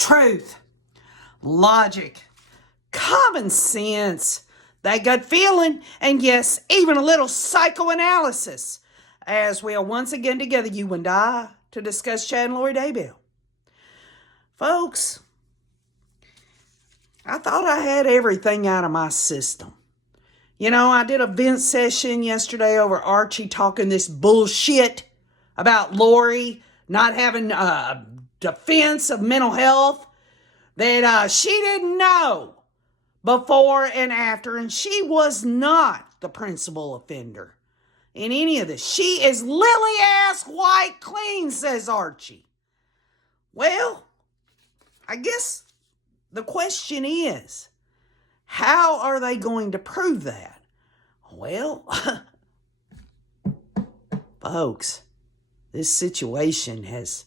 truth, logic, common sense, that gut feeling, and yes, even a little psychoanalysis, as we are once again together, you and I, to discuss Chad and Lori Daybell. Folks, I thought I had everything out of my system. You know, I did a vent session yesterday over Archie talking this bullshit about Lori not having defense of mental health that she didn't know before and after, and she was not the principal offender in any of this. She is lily-ass white clean, says Archie. Well, I guess the question is, how are they going to prove that? Well, folks, this situation has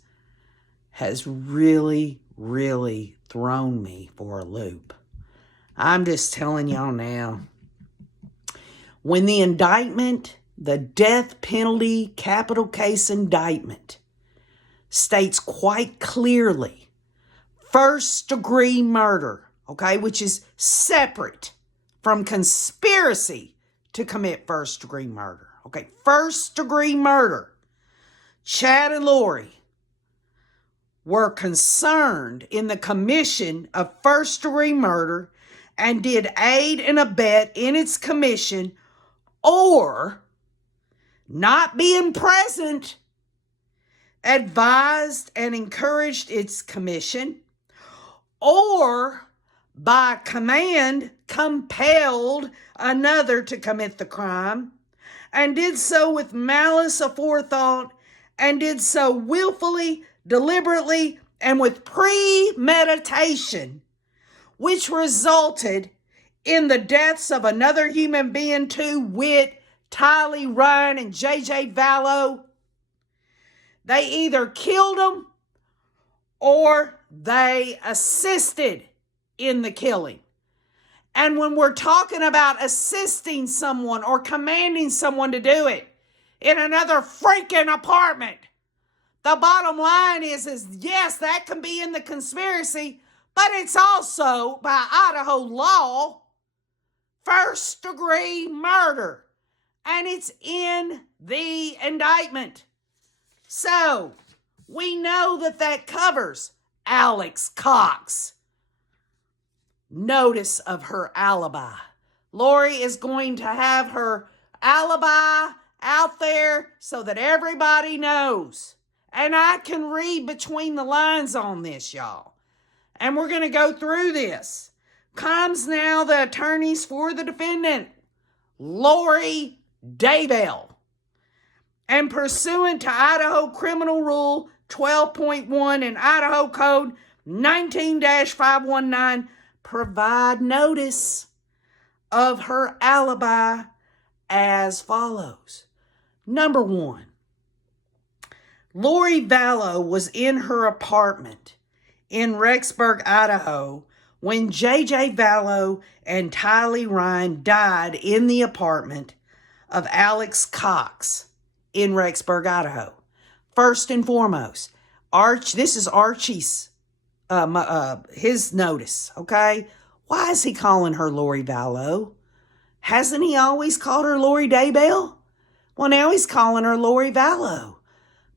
really, really thrown me for a loop. I'm just telling y'all now, when the indictment, the death penalty capital case indictment, states quite clearly first-degree murder, okay, which is separate from conspiracy to commit first-degree murder, okay, first-degree murder. Chad and Lori were concerned in the commission of first-degree murder and did aid and abet in its commission, or not being present, advised and encouraged its commission, or by command compelled another to commit the crime, and did so with malice aforethought, and did so willfully, deliberately, and with premeditation, which resulted in the deaths of another human being, to wit, Tylee Ryan and J.J. Vallow. They either killed them or they assisted in the killing. And when we're talking about assisting someone or commanding someone to do it in another freaking apartment, the bottom line is yes, that can be in the conspiracy, but it's also, by Idaho law, first-degree murder. And it's in the indictment. So, we know that covers Alex Cox. Notice of her alibi. Lori is going to have her alibi out there so that everybody knows. And I can read between the lines on this, y'all. And we're going to go through this. Comes now the attorneys for the defendant, Lori Daybell. And pursuant to Idaho Criminal Rule 12.1 and Idaho Code 19-519, provide notice of her alibi as follows. Number one, Lori Vallow was in her apartment in Rexburg, Idaho, when J.J. Vallow and Tylee Ryan died in the apartment of Alex Cox in Rexburg, Idaho. First and foremost, this is Archie's, his notice, okay? Why is he calling her Lori Vallow? Hasn't he always called her Lori Daybell? Well, now he's calling her Lori Vallow.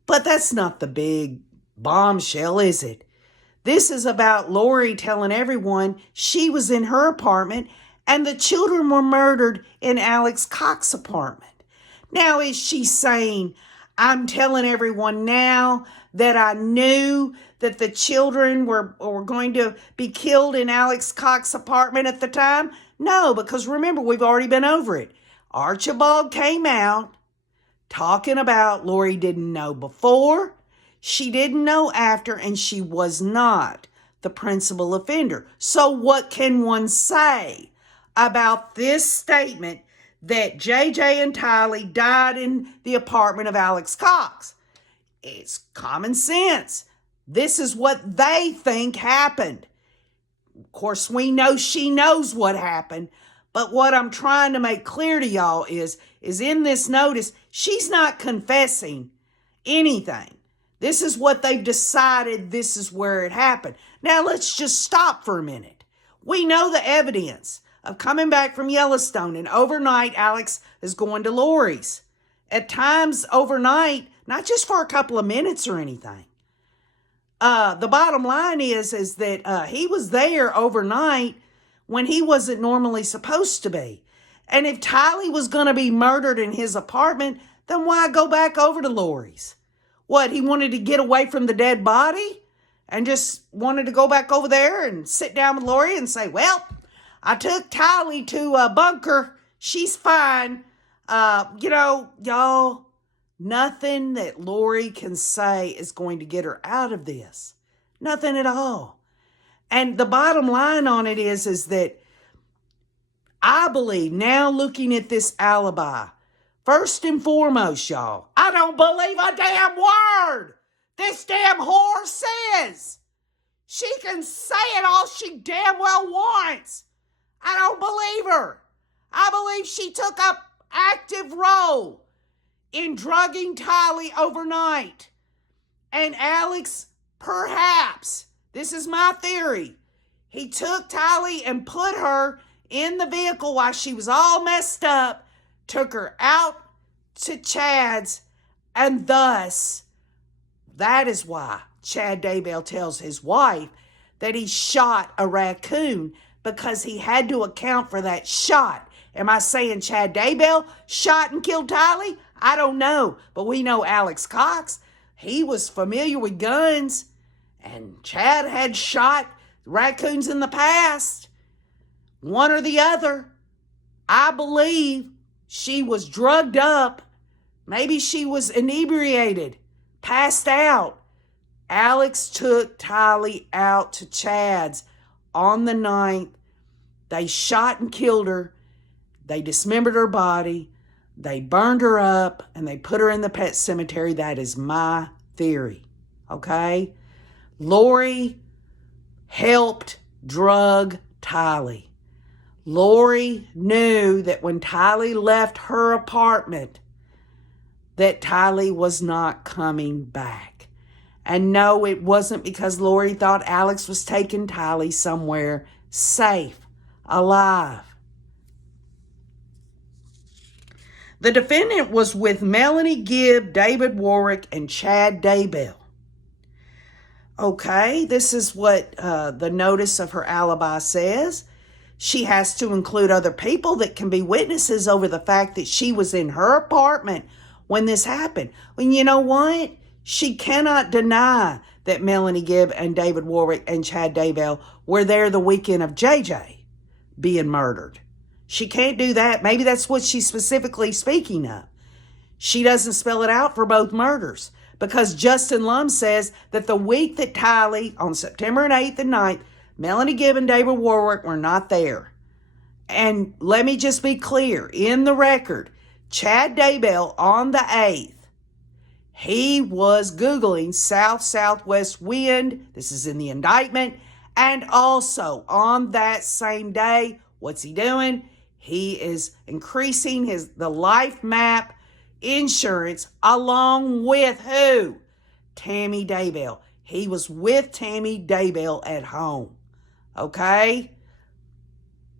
But that's not the big bombshell, is it? This is about Lori telling everyone she was in her apartment and the children were murdered in Alex Cox's apartment. Now, is she saying, I'm telling everyone now that I knew that the children were going to be killed in Alex Cox's apartment at the time? No, because remember, we've already been over it. Archibald came out talking about Lori didn't know before, she didn't know after, and she was not the principal offender. So what can one say about this statement that JJ and Tylee died in the apartment of Alex Cox? It's common sense. This is what they think happened. Of course, we know she knows what happened, but what I'm trying to make clear to y'all is in this notice, she's not confessing anything. This is what they've decided. This is where it happened. Now, let's just stop for a minute. We know the evidence of coming back from Yellowstone, and overnight, Alex is going to Lori's. At times, overnight, not just for a couple of minutes or anything. The bottom line is that he was there overnight when he wasn't normally supposed to be. And if Tylee was going to be murdered in his apartment, then why go back over to Lori's? What, he wanted to get away from the dead body and just wanted to go back over there and sit down with Lori and say, well, I took Tylee to a bunker. She's fine. Y'all, nothing that Lori can say is going to get her out of this. Nothing at all. And the bottom line on it is that I believe, now looking at this alibi, first and foremost, y'all, I don't believe a damn word this damn whore says. She can say it all she damn well wants. I don't believe her. I believe she took an active role in drugging Tylee overnight. And Alex, perhaps, this is my theory, he took Tylee and put her in the vehicle while she was all messed up, took her out to Chad's, and thus, that is why Chad Daybell tells his wife that he shot a raccoon, because he had to account for that shot. Am I saying Chad Daybell shot and killed Tylee? I don't know, but we know Alex Cox, he was familiar with guns, and Chad had shot raccoons in the past. One or the other. I believe she was drugged up. Maybe she was inebriated, passed out. Alex took Tylee out to Chad's on the 9th. They shot and killed her. They dismembered her body. They burned her up, and they put her in the pet cemetery. That is my theory. Okay? Lori helped drug Tylee. Lori knew that when Tylee left her apartment, that Tylee was not coming back. And no, it wasn't because Lori thought Alex was taking Tylee somewhere safe, alive. The defendant was with Melanie Gibb, David Warwick, and Chad Daybell. Okay, this is what the notice of her alibi says. She has to include other people that can be witnesses over the fact that she was in her apartment when this happened. And you know what? She cannot deny that Melanie Gibb and David Warwick and Chad Daybell were there the weekend of JJ being murdered. She can't do that. Maybe that's what she's specifically speaking of. She doesn't spell it out for both murders, because Justin Lum says that the week that Tylee, on September 8th and 9th, Melanie Gibb and David Warwick were not there. And let me just be clear, in the record, Chad Daybell on the 8th, he was Googling south-southwest wind. This is in the indictment. And also on that same day, what's he doing? He is increasing the life map insurance along with who? Tammy Daybell. He was with Tammy Daybell at home. Okay?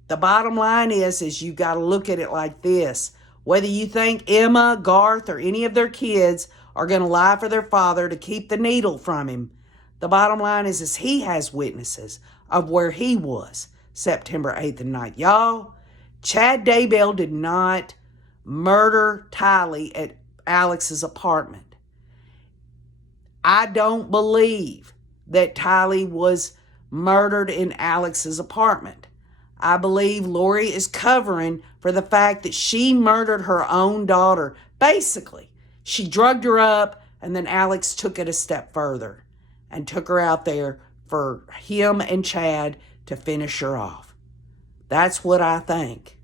The bottom line is you got to look at it like this. Whether you think Emma, Garth, or any of their kids are going to lie for their father to keep the needle from him, the bottom line is he has witnesses of where he was September 8th and 9th. Y'all, Chad Daybell did not murder Tylee at Alex's apartment. I don't believe that Tylee was murdered in Alex's apartment. I believe Lori is covering for the fact that she murdered her own daughter. Basically, she drugged her up, and then Alex took it a step further and took her out there for him and Chad to finish her off. That's what I think.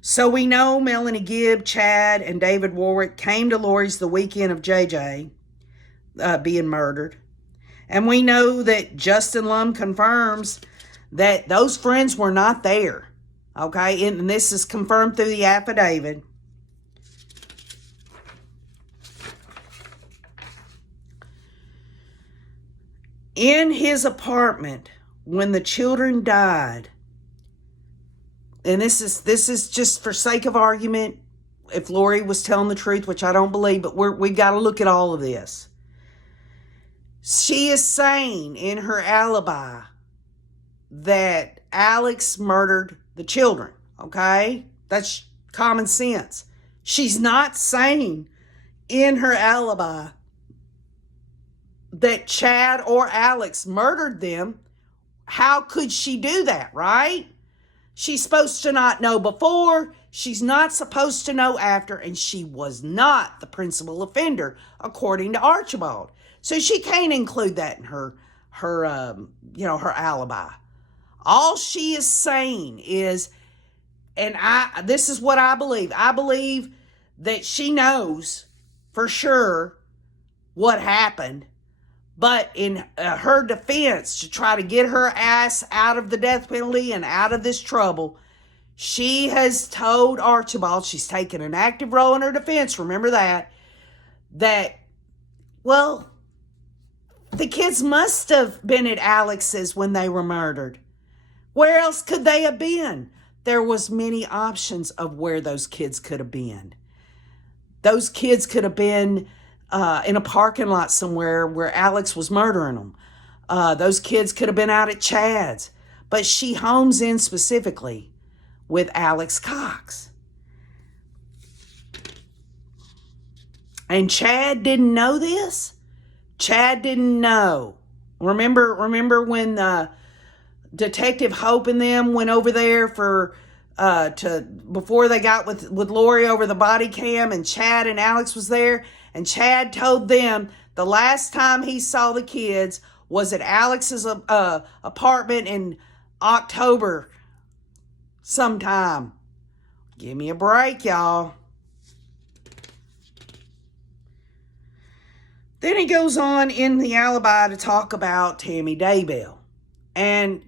So we know Melanie Gibb, Chad, and David Warwick came to Lori's the weekend of JJ being murdered. And we know that Justin Lum confirms that those friends were not there. Okay, and this is confirmed through the affidavit. In his apartment, when the children died, and this is just for sake of argument, if Lori was telling the truth, which I don't believe, but we've got to look at all of this. She is saying in her alibi that Alex murdered the children, okay? That's common sense. She's not saying in her alibi that Chad or Alex murdered them. How could she do that, right? She's supposed to not know before, she's not supposed to know after, and she was not the principal offender, according to Archibald. So she can't include that in her alibi. All she is saying is, and this is what I believe. I believe that she knows for sure what happened, but in her defense, to try to get her ass out of the death penalty and out of this trouble, she has told Archibald, she's taken an active role in her defense, remember that, well, the kids must have been at Alex's when they were murdered. Where else could they have been? There was many options of where those kids could have been. Those kids could have been in a parking lot somewhere where Alex was murdering them. Those kids could have been out at Chad's. But she homes in specifically with Alex Cox. And Chad didn't know this? Chad didn't know. Remember when Detective Hope and them went over there before they got with Lori over the body cam, and Chad and Alex was there, and Chad told them the last time he saw the kids was at Alex's apartment in October sometime. Give me a break, y'all. Then he goes on in the alibi to talk about Tammy Daybell. And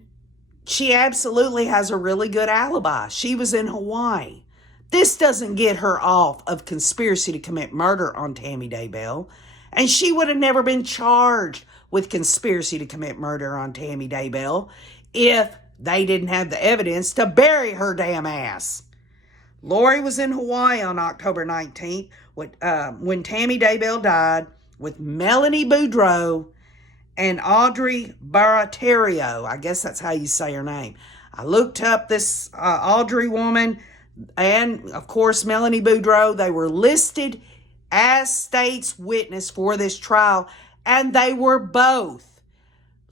she absolutely has a really good alibi. She was in Hawaii. This doesn't get her off of conspiracy to commit murder on Tammy Daybell. And she would have never been charged with conspiracy to commit murder on Tammy Daybell if they didn't have the evidence to bury her damn ass. Lori was in Hawaii on October 19th when Tammy Daybell died, with Melanie Boudreaux and Audrey Baratario. I guess that's how you say her name. I looked up this Audrey woman and, of course, Melanie Boudreaux. They were listed as state's witness for this trial, and they were both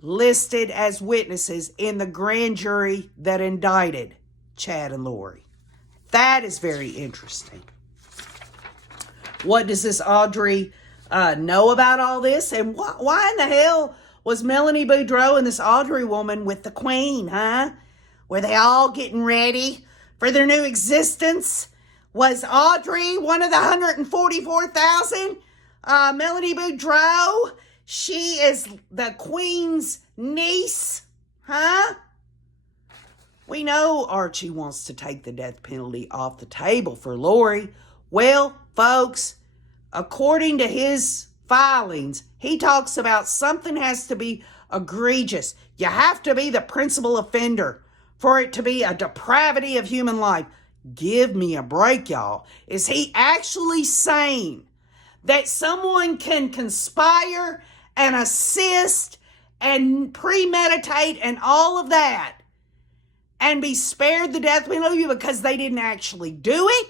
listed as witnesses in the grand jury that indicted Chad and Lori. That is very interesting. What does this Audrey know about all this? And why in the hell was Melanie Boudreaux and this Audrey woman with the Queen, huh? Were they all getting ready for their new existence? Was Audrey one of the 144,000? Melanie Boudreaux, she is the Queen's niece, huh? We know Archie wants to take the death penalty off the table for Lori. Well, folks, according to his filings, he talks about something has to be egregious. You have to be the principal offender for it to be a depravity of human life. Give me a break, y'all. Is he actually saying that someone can conspire and assist and premeditate and all of that and be spared the death penalty because they didn't actually do it?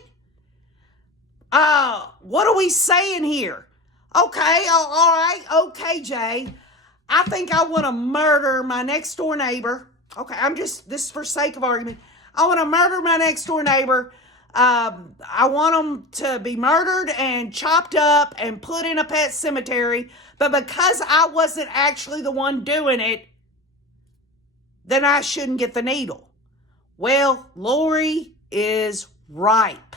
What are we saying here? Okay, all right, okay, Jay. I think I want to murder my next door neighbor. Okay, this is for sake of argument. I want to murder my next door neighbor. I want them to be murdered and chopped up and put in a pet cemetery. But because I wasn't actually the one doing it, then I shouldn't get the needle. Well, Lori is ripe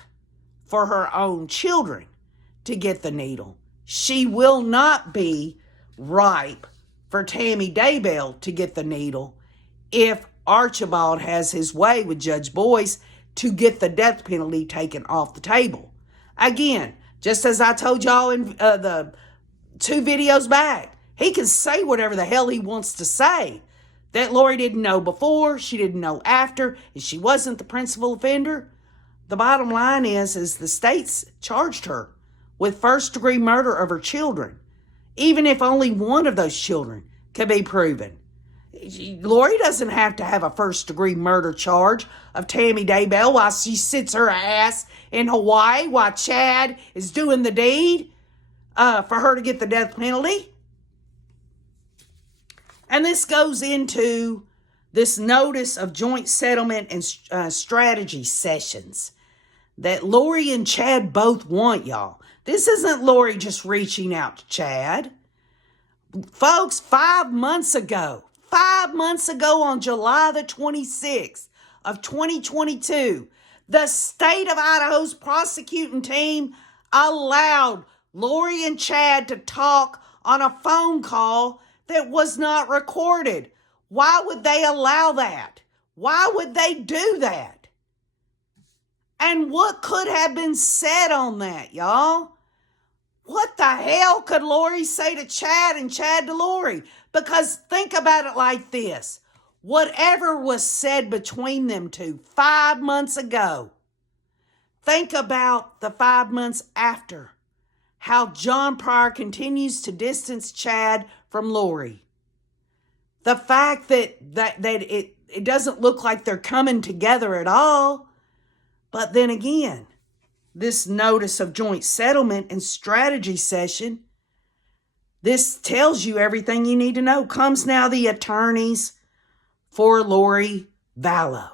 for her own children to get the needle. She will not be ripe for Tammy Daybell to get the needle if Archibald has his way with Judge Boyce to get the death penalty taken off the table. Again, just as I told y'all in the 2 videos back, He can say whatever the hell he wants to say. That Lori didn't know before, she didn't know after, and she wasn't the principal offender. The bottom line is the state's charged her with first-degree murder of her children, even if only one of those children can be proven. Lori doesn't have to have a first-degree murder charge of Tammy Daybell while she sits her ass in Hawaii while Chad is doing the deed for her to get the death penalty. And this goes into this notice of joint settlement and strategy sessions that Lori and Chad both want, y'all. This isn't Lori just reaching out to Chad. Folks, 5 months ago on July the 26th of 2022, the state of Idaho's prosecuting team allowed Lori and Chad to talk on a phone call that was not recorded. Why would they allow that? Why would they do that? And what could have been said on that, y'all? What the hell could Lori say to Chad and Chad to Lori? Because think about it like this. Whatever was said between them two 5 months ago, think about the 5 months after. How John Pryor continues to distance Chad from Lori. The fact that it doesn't look like they're coming together at all. But then again, this notice of joint settlement and strategy session, this tells you everything you need to know. Comes now the attorneys for Lori Vallow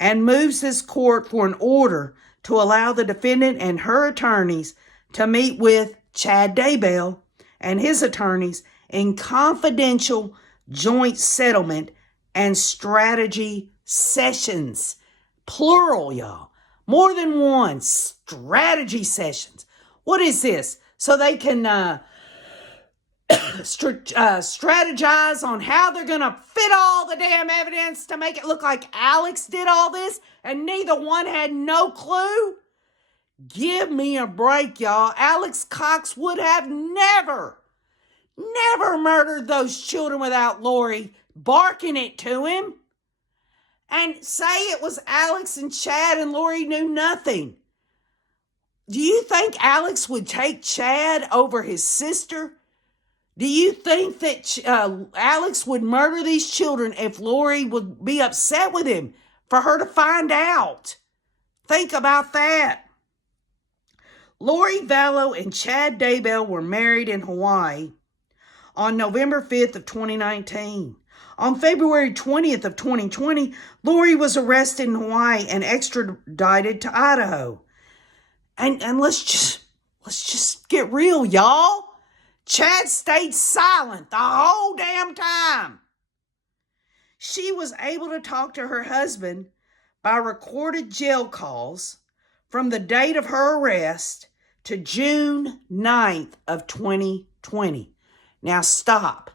and moves this court for an order to allow the defendant and her attorneys to meet with Chad Daybell and his attorneys in confidential joint settlement and strategy sessions. Plural, y'all. More than one. Strategy sessions. What is this? So they can strategize on how they're going to fit all the damn evidence to make it look like Alex did all this and neither one had no clue? Give me a break, y'all. Alex Cox would have never murdered those children without Lori barking it to him. And say it was Alex and Chad and Lori knew nothing. Do you think Alex would take Chad over his sister? Do you think that Alex would murder these children if Lori would be upset with him for her to find out? Think about that. Lori Vallow and Chad Daybell were married in Hawaii on November 5th of 2019. On February 20th of 2020, Lori was arrested in Hawaii and extradited to Idaho. And let's just get real, y'all. Chad stayed silent the whole damn time. She was able to talk to her husband by recorded jail calls from the date of her arrest to June 9th of 2020. Now stop.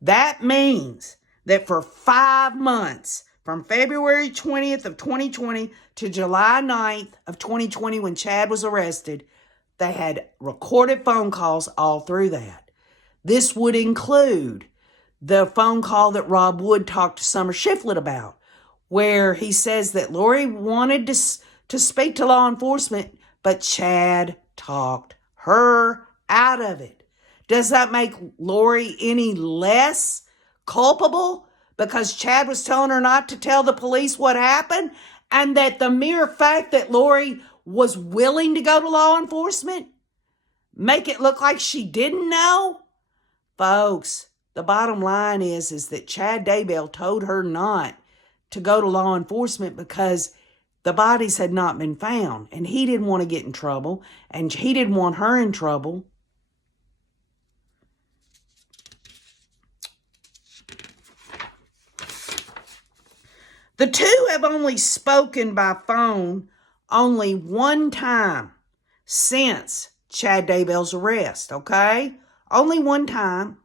That means that for 5 months, from February 20th of 2020 to July 9th of 2020 when Chad was arrested, they had recorded phone calls all through that. This would include the phone call that Rob Wood talked to Summer Shiflett about, where he says that Lori wanted to speak to law enforcement, but Chad talked her out of it. Does that make Lori any less culpable because Chad was telling her not to tell the police what happened, and that the mere fact that Lori was willing to go to law enforcement make it look like she didn't know? Folks, the bottom line is that Chad Daybell told her not to go to law enforcement because the bodies had not been found, and he didn't want to get in trouble, and he didn't want her in trouble. The two have only spoken by phone only one time since Chad Daybell's arrest, okay? Only one time.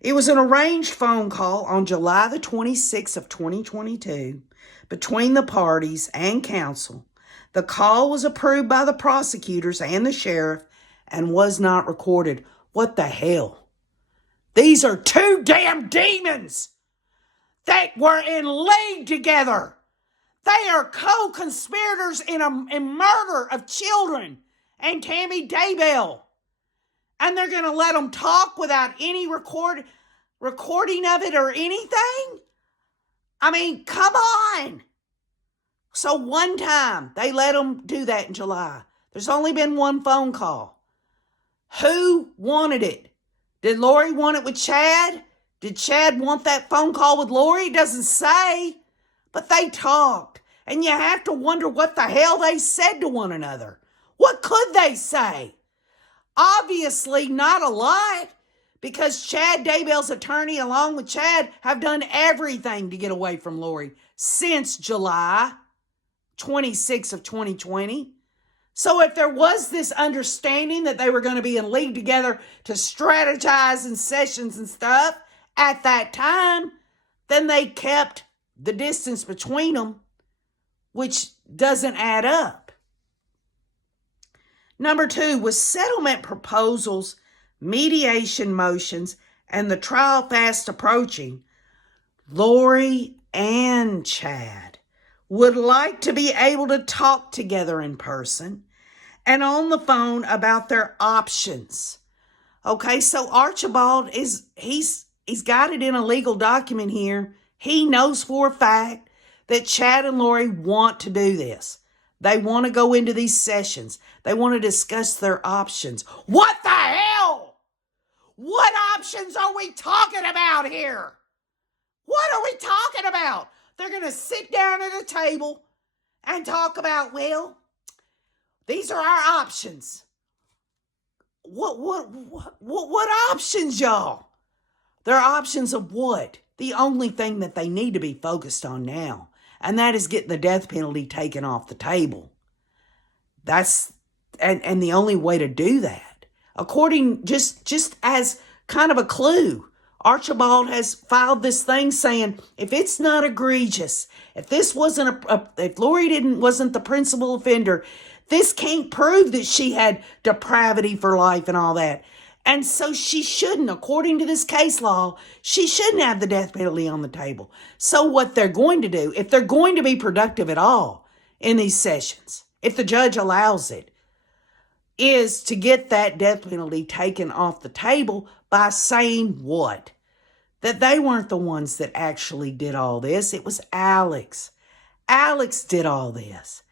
It was an arranged phone call on July the 26th of 2022 between the parties and counsel. The call was approved by the prosecutors and the sheriff and was not recorded. What the hell? These are two damn demons that were in league together. They are co-conspirators in murder of children and Tammy Daybell. And they're going to let them talk without any recording of it or anything? I mean, come on. So one time, they let them do that in July. There's only been one phone call. Who wanted it? Did Lori want it with Chad? Did Chad want that phone call with Lori? It doesn't say. But they talked. And you have to wonder what the hell they said to one another. What could they say? Obviously not a lot, because Chad Daybell's attorney, along with Chad, have done everything to get away from Lori since July 26th of 2020. So if there was this understanding that they were going to be in league together to strategize in sessions and stuff at that time, then they kept the distance between them, which doesn't add up. Number 2 was settlement proposals, mediation motions, and the trial fast approaching. Lori and Chad would like to be able to talk together in person and on the phone about their options. Okay, so Archibald he's got it in a legal document here. He knows for a fact that Chad and Lori want to do this. They want to go into these sessions. They want to discuss their options. What the hell? What options are we talking about here? What are we talking about? They're going to sit down at a table and talk about, well, these are our options. What options, y'all? They're options of what? The only thing that they need to be focused on now, and that is getting the death penalty taken off the table. That's and the only way to do that, according just as kind of a clue, Archibald has filed this thing saying if it's not egregious, if this wasn't if Lori wasn't the principal offender, this can't prove that she had depravity for life and all that. And so she shouldn't, according to this case law, she shouldn't have the death penalty on the table. So what they're going to do, if they're going to be productive at all in these sessions, if the judge allows it, is to get that death penalty taken off the table by saying what? That they weren't the ones that actually did all this. It was Alex. Alex did all this.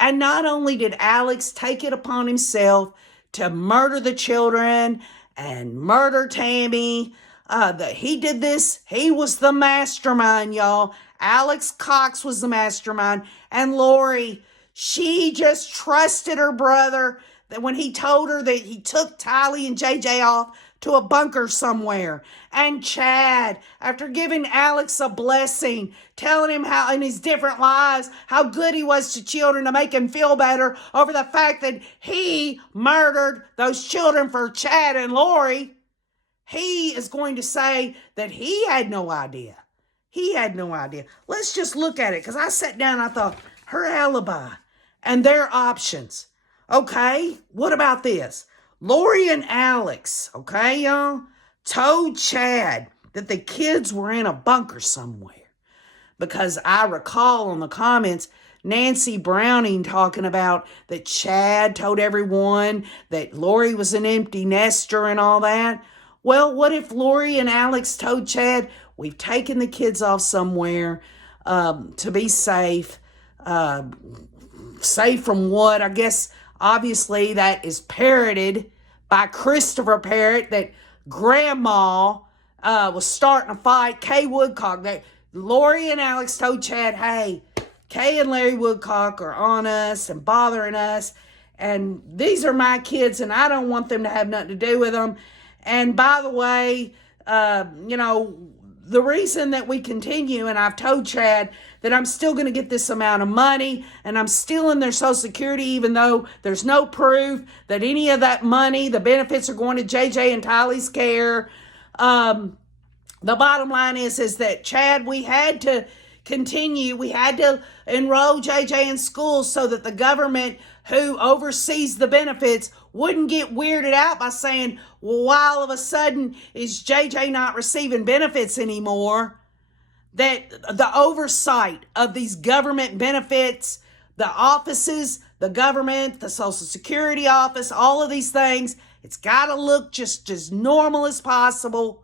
And not only did Alex take it upon himself to murder the children and murder Tammy, that he did this. He was the mastermind, y'all. Alex Cox was the mastermind. And Lori, she just trusted her brother that when he told her that he took Tylee and JJ off to a bunker somewhere. And Chad, after giving Alex a blessing, telling him how in his different lives, how good he was to children to make him feel better over the fact that he murdered those children for Chad and Lori, he is going to say that he had no idea. He had no idea. Let's just look at it, because I sat down and I thought, her alibi and their options. Okay, what about this? Lori and Alex, okay, y'all, told Chad that the kids were in a bunker somewhere. Because I recall on the comments, Nancy Browning talking about that Chad told everyone that Lori was an empty nester and all that. Well, what if Lori and Alex told Chad, we've taken the kids off somewhere to be safe. Safe from what? I guess obviously that is parroted by Christopher Parrott, that Grandma was starting a fight. Kay Woodcock. That Lori and Alex told Chad, hey, Kay and Larry Woodcock are on us and bothering us. And these are my kids and I don't want them to have nothing to do with them. And by the way, the reason that we continue, and I've told Chad that I'm still going to get this amount of money and I'm still in their Social Security, even though there's no proof that any of that money, the benefits are going to JJ and Tylee's care. The bottom line is that Chad, we had to continue. We had to enroll JJ in school so that the government who oversees the benefits wouldn't get weirded out by saying, well, why all of a sudden is JJ not receiving benefits anymore? That the oversight of these government benefits, the offices, the government, the Social Security office, all of these things, it's got to look just as normal as possible.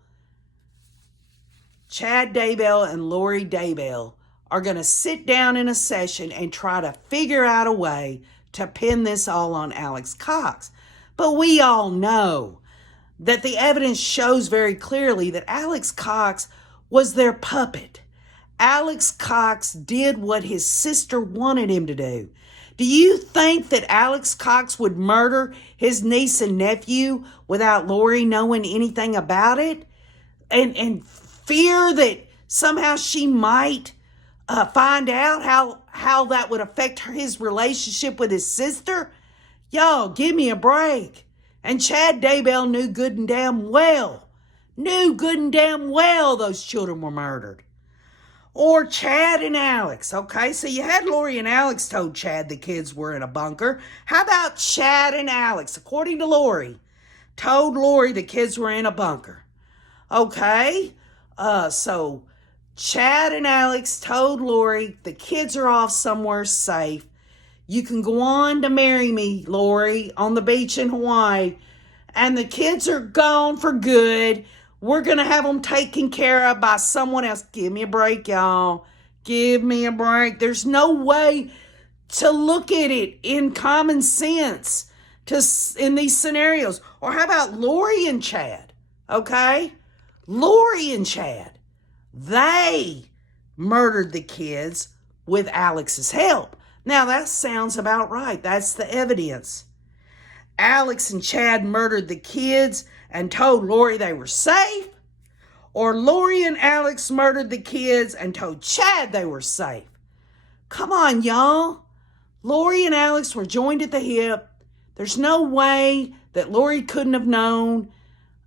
Chad Daybell and Lori Daybell are going to sit down in a session and try to figure out a way to pin this all on Alex Cox. But we all know that the evidence shows very clearly that Alex Cox was their puppet. Alex Cox did what his sister wanted him to do. Do you think that Alex Cox would murder his niece and nephew without Lori knowing anything about it? And fear that somehow she might find out how that would affect his relationship with his sister? Y'all, give me a break. And Chad Daybell knew good and damn well those children were murdered. Or Chad and Alex, okay? So you had Lori and Alex told Chad the kids were in a bunker. How about Chad and Alex, according to Lori, told Lori the kids were in a bunker? Okay? So Chad and Alex told Lori the kids are off somewhere safe. You can go on to marry me, Lori, on the beach in Hawaii. And the kids are gone for good. We're going to have them taken care of by someone else. Give me a break, y'all. Give me a break. There's no way to look at it in common sense in these scenarios. Or how about Lori and Chad? Okay? Lori and Chad. They murdered the kids with Alex's help. Now, that sounds about right. That's the evidence. Alex and Chad murdered the kids and told Lori they were safe, or Lori and Alex murdered the kids and told Chad they were safe. Come on, y'all. Lori and Alex were joined at the hip. There's no way that Lori couldn't have known.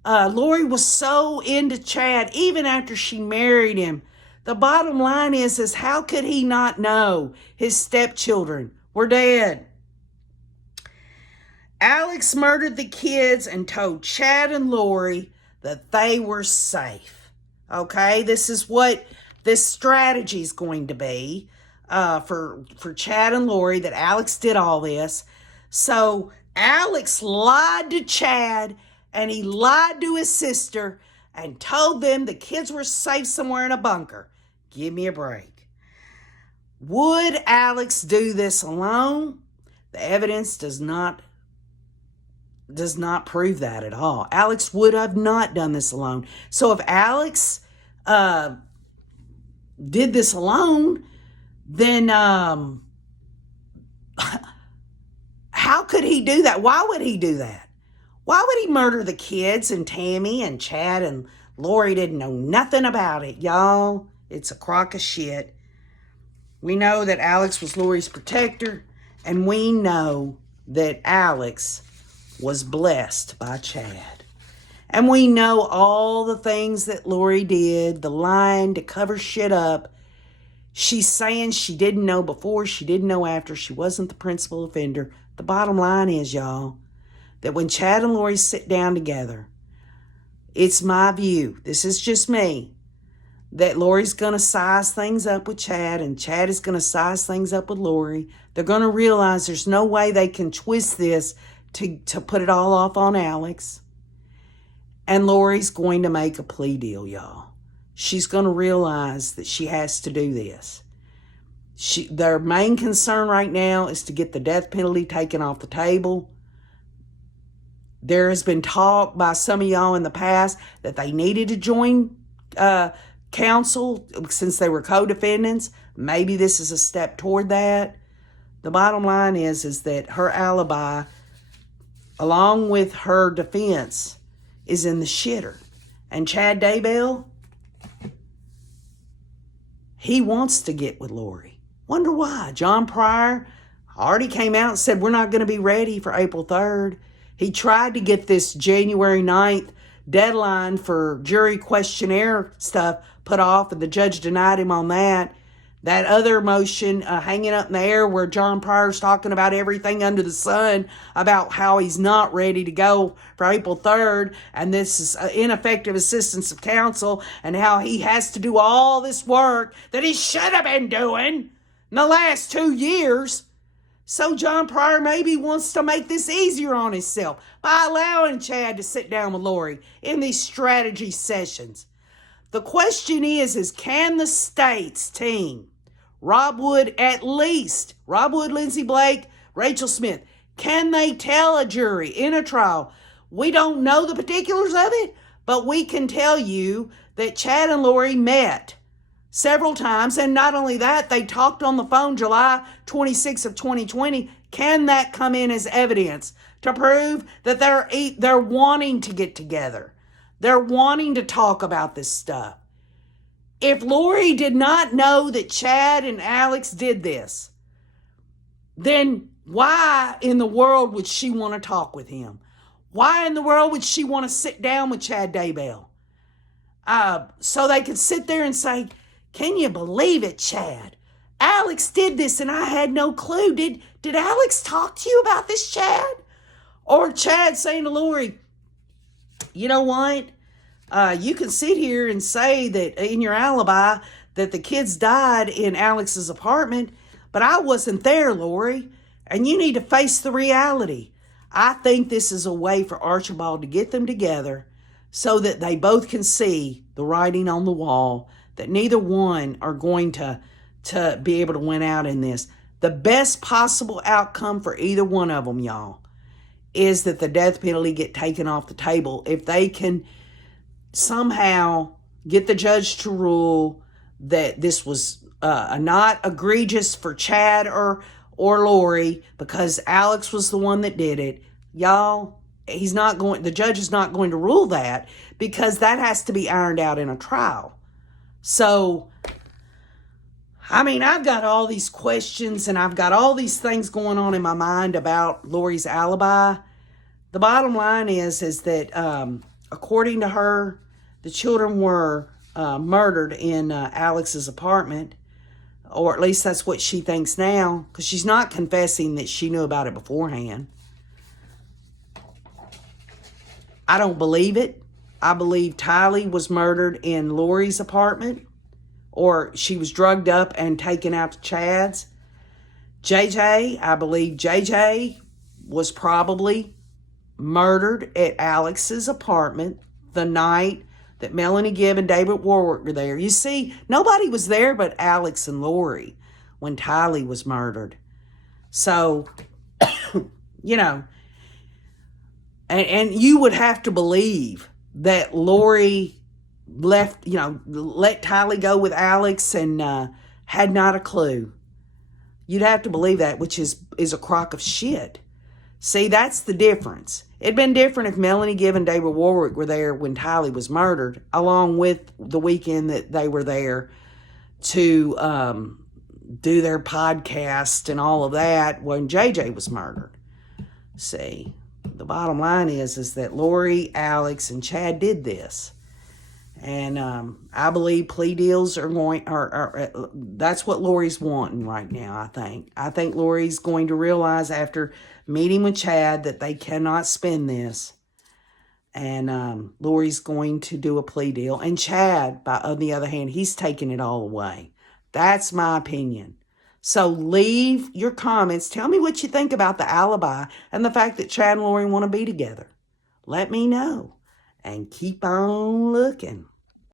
Lori was so into Chad even after she married him. The bottom line is how could he not know his stepchildren were dead? Alex murdered the kids and told Chad and Lori that they were safe. Okay, this is what this strategy is going to be for Chad and Lori, that Alex did all this. So Alex lied to Chad and he lied to his sister and told them the kids were safe somewhere in a bunker. Give me a break. Would Alex do this alone? The evidence does not prove that at all. Alex would have not done this alone. So if Alex did this alone, then how could he do that? Why would he do that? Why would he murder the kids and Tammy and Chad and Lori didn't know nothing about it, y'all? It's a crock of shit. We know that Alex was Lori's protector, and we know that Alex was blessed by Chad. And we know all the things that Lori did, the lying to cover shit up. She's saying she didn't know before, she didn't know after, she wasn't the principal offender. The bottom line is, y'all, that when Chad and Lori sit down together, it's my view, this is just me, that Lori's going to size things up with Chad and Chad is going to size things up with Lori. They're going to realize there's no way they can twist this to put it all off on Alex. And Lori's going to make a plea deal, y'all. She's going to realize that she has to do this. Their main concern right now is to get the death penalty taken off the table. There has been talk by some of y'all in the past that they needed to join counsel since they were co-defendants. Maybe this is a step toward that. The bottom line is that her alibi, along with her defense, is in the shitter. And Chad Daybell, he wants to get with Lori. Wonder why? John Pryor already came out and said we're not going to be ready for April 3rd. He tried to get this January 9th deadline for jury questionnaire stuff put off, and the judge denied him on that. That other motion hanging up in the air where John Pryor's talking about everything under the sun, about how he's not ready to go for April 3rd, and this is ineffective assistance of counsel, and how he has to do all this work that he should have been doing in the last 2 years. So John Pryor maybe wants to make this easier on himself by allowing Chad to sit down with Lori in these strategy sessions. The question is can the state's team, Rob Wood at least, Rob Wood, Lindsey Blake, Rachel Smith, can they tell a jury in a trial? We don't know the particulars of it, but we can tell you that Chad and Lori met several times, and not only that, they talked on the phone July 26th of 2020. Can that come in as evidence to prove that they're wanting to get together? They're wanting to talk about this stuff. If Lori did not know that Chad and Alex did this, then why in the world would she want to talk with him? Why in the world would she want to sit down with Chad Daybell? So they could sit there and say, can you believe it, Chad? Alex did this and I had no clue. Did Alex talk to you about this, Chad? Or Chad saying to Lori, you know what? You can sit here and say that in your alibi that the kids died in Alex's apartment, but I wasn't there, Lori, and you need to face the reality. I think this is a way for Archibald to get them together so that they both can see the writing on the wall, that neither one are going to be able to win out in this. The best possible outcome for either one of them, y'all, is that the death penalty get taken off the table. If they can somehow get the judge to rule that this was not egregious for Chad or Lori because Alex was the one that did it, y'all, the judge is not going to rule that because that has to be ironed out in a trial. So, I mean, I've got all these questions and I've got all these things going on in my mind about Lori's alibi. The bottom line is that according to her, the children were murdered in Alex's apartment, or at least that's what she thinks now, because she's not confessing that she knew about it beforehand. I don't believe it. I believe Tylee was murdered in Lori's apartment, or she was drugged up and taken out to Chad's. I believe JJ was probably murdered at Alex's apartment the night that Melanie Gibb and David Warwick were there. You see, nobody was there but Alex and Lori when Tylee was murdered. So, you know, and you would have to believe that Lori let Tylee go with Alex and had not a clue. You'd have to believe that, which is a crock of shit. See, that's the difference. It'd been different if Melanie Gibb and David Warwick were there when Tylee was murdered, along with the weekend that they were there to do their podcast and all of that when JJ was murdered. See, the bottom line is that Lori, Alex, and Chad did this. And I believe plea deals that's what Lori's wanting right now, I think. I think Lori's going to realize after meeting with Chad that they cannot spend this. And Lori's going to do a plea deal. And Chad, on the other hand, he's taking it all away. That's my opinion. So leave your comments. Tell me what you think about the alibi and the fact that Chad and Lori want to be together. Let me know. And keep on looking.